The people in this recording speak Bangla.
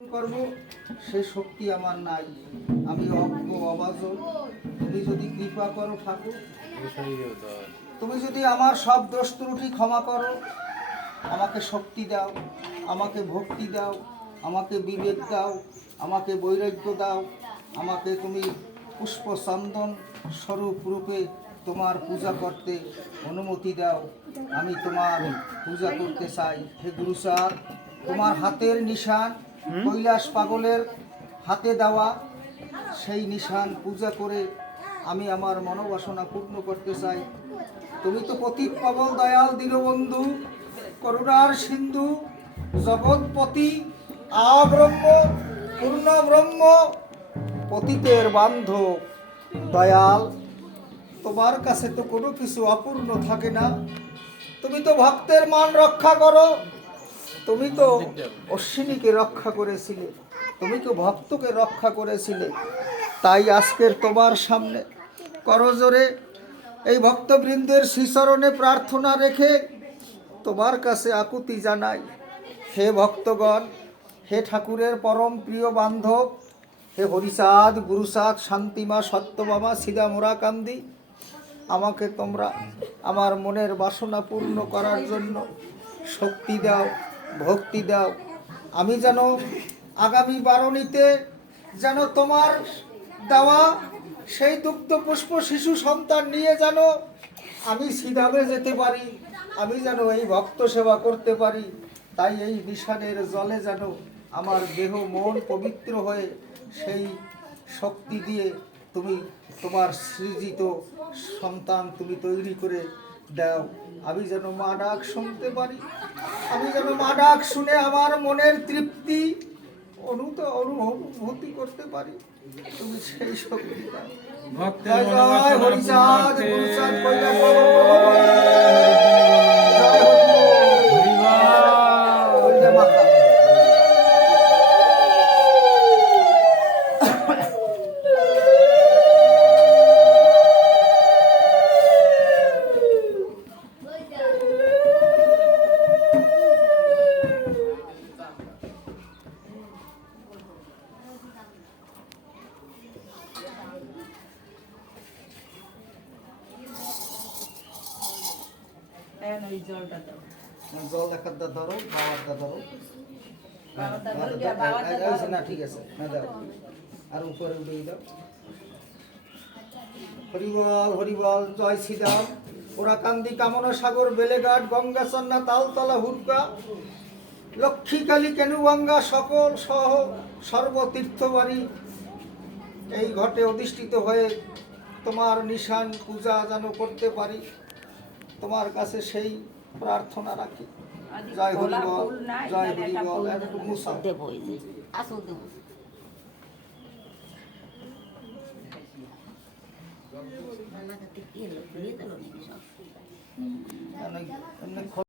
করব সে শক্তি আমার নাই। আমি অজ্ঞ অবাজল। তুমি যদি কৃপা করো ঠাকুর, তুমি যদি আমার সব দোষ ত্রুটি ক্ষমা করো, আমাকে শক্তি দাও, আমাকে ভক্তি দাও, আমাকে বিবেক দাও, আমাকে বৈরাগ্য দাও, আমাকে তুমি পুষ্প চন্দন স্বরূপ রূপে তোমার পূজা করতে অনুমতি দাও। আমি তোমার পূজা করতে চাই। হে গুরু স্যার, তোমার হাতের নিশান কৈলাস পাগলের হাতে দেওয়া, সেই নিশান পূজা করে আমি আমার মনোবাসনা পূর্ণ করতে চাই। তুমি তো পতিত পাবল দয়াল দীনবন্ধু, করুণার সিন্ধু, জগৎপতি, আব্রহ্ম, পূর্ণ ব্রহ্ম, পতিতের বান্ধব। দয়াল, তোমার কাছে তো কোনো কিছু অপূর্ণ থাকে না। তুমি তো ভক্তের মান রক্ষা করো। তুমি তো অশ্বিনীকে রক্ষা করেছিলে, তুমি তো ভক্তকে রক্ষা করেছিলে। তাই আজকের তোমার সামনে করজোরে এই ভক্তবৃন্দের শ্রীচরণে প্রার্থনা রেখে তোমার কাছে আকুতি জানাই। হে ভক্তগণ, হে ঠাকুরের পরম প্রিয় বান্ধব, হে হরিচাঁদ, গুরুচাঁদ, শান্তিমা, সত্যবামা, সিদামোরা কান্দি, আমাকে তোমরা আমার মনের বাসনা পূর্ণ করার জন্য শক্তি দাও, ভক্তি দাও। আমি যেন আগামী বারণীতে যেন তোমার দেওয়া সেই দুগ্ধ পুষ্প শিশু সন্তান নিয়ে যেন আমি সিধাবে যেতে পারি, আমি যেন এই ভক্ত সেবা করতে পারি। তাই এই বিষানের জলে যেন আমার দেহ মন পবিত্র হয়ে সেই শক্তি দিয়ে তুমি তোমার সৃজিত সন্তান তুমি তৈরি করে দাও। আমি যেন মা ডাক শুনতে পারি, আমি যেন মা ডাক শুনে আমার মনের তৃপ্তি অনুভূতি করতে পারি। তুমি সেই শক্তি দাও। জয় জয় হরিচাঁদ, গুরুচাঁদ, কৈলাস বাবা প্রভু। জয় হরি জয় মাতা। জল দেখার ধরো, বাবার ধরো না, ঠিক আছে না, দাও আর উপরে উঠে দাও। হরিবল হরিবল, জয় শ্রীরাম। ওরাকান্দি, কামনা সাগর, বেলেঘাট, গঙ্গাচন্না, তালতলা, হুড়কা, লক্ষ্মীকালী, কেনুবাঙ্গা, সকল সহ সর্বতীর্থবাড়ি এই ঘটে অধিষ্ঠিত হয়ে তোমার নিশান পূজা যেন করতে পারি, তোমার কাছে সেই প্রার্থনা রাখি। জয় হরিবল, জয় হরিবল। একটু মুসা দেব, আসো দেব।